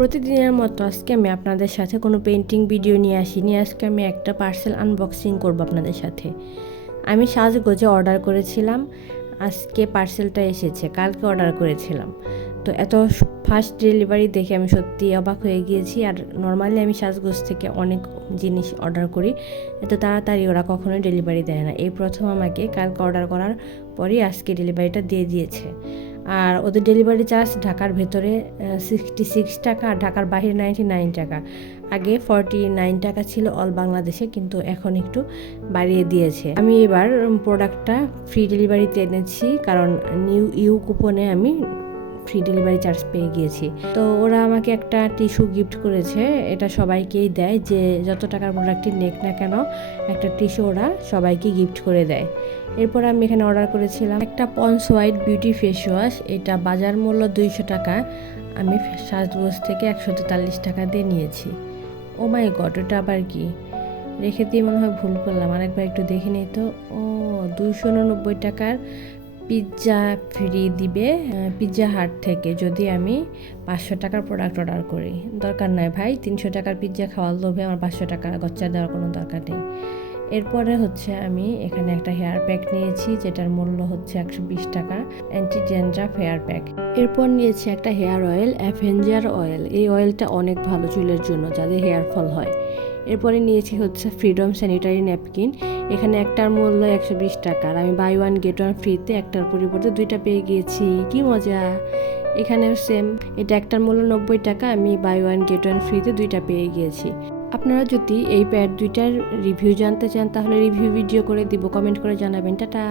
প্রতিদিনের মতো আজকে আমি আপনাদের সাথে কোনো পেন্টিং ভিডিও নিয়ে আসিনি। আজকে আমি একটা পার্সেল আনবক্সিং করব আপনাদের সাথে। আমি সাজগোজে অর্ডার করেছিলাম, আজকে পার্সেলটা এসেছে, কালকে অর্ডার করেছিলাম। তো এত ফাস্ট ডেলিভারি দেখে আমি সত্যি অবাক হয়ে গিয়েছি। আর নর্মালি আমি সাজগোজ থেকে অনেক জিনিস অর্ডার করি, এত তাড়াতাড়ি ওরা কখনোই ডেলিভারি দেয় না। এই প্রথম আমাকে কালকে অর্ডার করার পরই আজকে ডেলিভারিটা দিয়ে দিয়েছে। আর ওদের ডেলিভারি চার্জ ঢাকার ভেতরে 66 টাকা আর ঢাকার বাহিরে 99 টাকা। আগে 49 টাকা ছিল অল বাংলাদেশে, কিন্তু এখন একটু বাড়িয়ে দিয়েছে। আমি এবার প্রোডাক্টটা ফ্রি ডেলিভারিতে এনেছি, কারণ নিউ ইউ কুপনে আমি ফ্রি ডেলিভারি চার্জ পেয়ে গিয়েছি। তো ওরা আমাকে একটা টিস্যু গিফট করেছে। এটা সবাইকেই দেয়, যে যত টাকার প্রোডাক্টই নেক না কেন একটা টিস্যু ওরা সবাইকে গিফট করে দেয়। এরপর আমি এখানে অর্ডার করেছিলাম একটা ponds white beauty face wash. এটা বাজার মূল্য 200 টাকা, আমি সাজগোজ থেকে 143 টাকা দিয়ে নিয়েছি। ও মাই গড, ওটা আবার কি রেখে দিয়ে মনে হয় ভুল করলাম, আরেকবার একটু দেখে নিই। তো 289 টাকার পিৎজা ফ্রি দিবে পিৎজা হাট থেকে, যদি আমি 500 টাকার প্রোডাক্ট অর্ডার করি। দরকার নয় ভাই, 300 টাকার পিৎজা খাওয়ার লোভে আমার 500 টাকা গচ্চা দেওয়ার কোনো দরকার নেই। এরপরে হচ্ছে আমি এখানে একটা হেয়ার প্যাক নিয়েছি, যেটার মূল্য হচ্ছে 120 টাকা, অ্যান্টি ড্যান্ড্রাফ হেয়ার প্যাক। এরপর নিয়েছি একটা হেয়ার অয়েল, অ্যাভেঞ্জার অয়েল। এই অয়েলটা অনেক ভালো চুলের জন্য, যাদের হেয়ার ফল হয়। এরপরে নিয়েছি হচ্ছে ফ্রিডম স্যানিটারি ন্যাপকিন। এখানে একটার মূল্য 120 টাকা, আর আমি বাই ওয়ান গেট ওয়ান ফ্রিতে একটার পরিবর্তে 2টা পেয়ে গিয়েছি। কি মজা! এখানেও সেম, এটা একটার মূল্য 90 টাকা, আমি বাই ওয়ান গেট ওয়ান ফ্রিতে 2টা পেয়ে গিয়েছি। আপনারা যদি এই প্যাড 2টার রিভিউ জানতে চান তাহলে রিভিউ ভিডিও করে দিব, কমেন্ট করে জানাবেন। টাটা।